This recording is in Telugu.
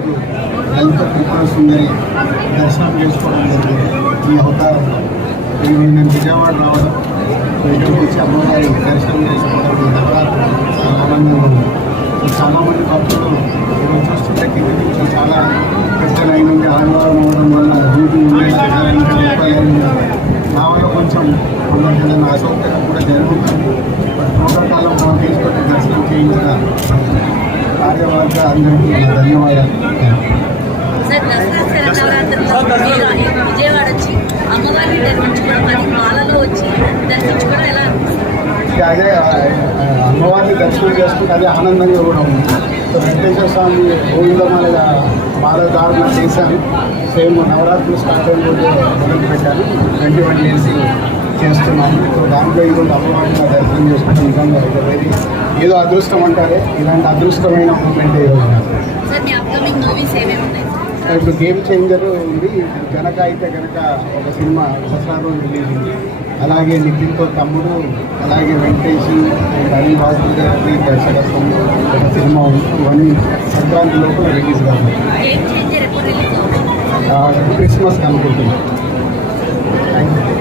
ఈరోజు లలిత త్రిపుర సుందరి దర్శనం చేసుకోవడం జరిగింది. ఈ అవతారంలో ఈరోజు నేను విజయవాడ రావడం, ఇక్కడికి వచ్చి అమ్మవారి దర్శనం చేసుకోవడం ఈ నవరాత్రి చాలా ఆనందంగా ఉంది. చాలామంది భక్తులు ఈరోజు చూస్తుంటే కింద నుంచి చాలా పెద్ద లైన్ ఉంది. ఆదివారం అవ్వడం వల్ల డ్యూటీ నా వల్ల కొంచెం అందరికీ ఏదైనా అసౌకర్యం కూడా జరుగుతుంది. బట్ ప్రోటోకాలం మనం తీసుకొని దర్శనం చేయించిన కార్యవర్గ అందరికీ నా ధన్యవాదాలు. విజయవాడ వచ్చి అమ్మవారిని దర్శించుకోవడం, అది మాలలో వచ్చి దర్శించుకోవడం ఎలా ఇక అదే అమ్మవారిని దర్శనం చేసుకుంటే అదే ఆనందంగా కూడా ఉంది. సో వెంకటేశ్వర స్వామి గోవిందమాల మాలధారణ చేశాను. సేమ్ నవరాత్రులు స్టార్ట్ అయిన రోజు మొదలు పెట్టాను. 21 days చేస్తున్నాను. సో దాంట్లో ఈరోజు అమ్మవారిని దర్శనం చేసుకుంటే నిజంగా ఇది వెరీ ఏదో అదృష్టం అంటారే, ఇలాంటి అదృష్టమైన మూమెంట్ ఈరోజు. ఇప్పుడు గేమ్ చేంజర్ ఉంది. గనక అయితే గనక ఒక సినిమా దసరా రోజు రిలీజ్ ఉంది. అలాగే నితిన్తో తమ్ముడు, అలాగే వెంకటేష్ అనిల్ బాబు గారి దర్శకత్వంలో ఒక సినిమా ఉంది. ఇవన్నీ సంక్రాంతి లోపల రిలీజ్ కావాలి. క్రిస్మస్ అనుకుంటున్నాను. Thank you.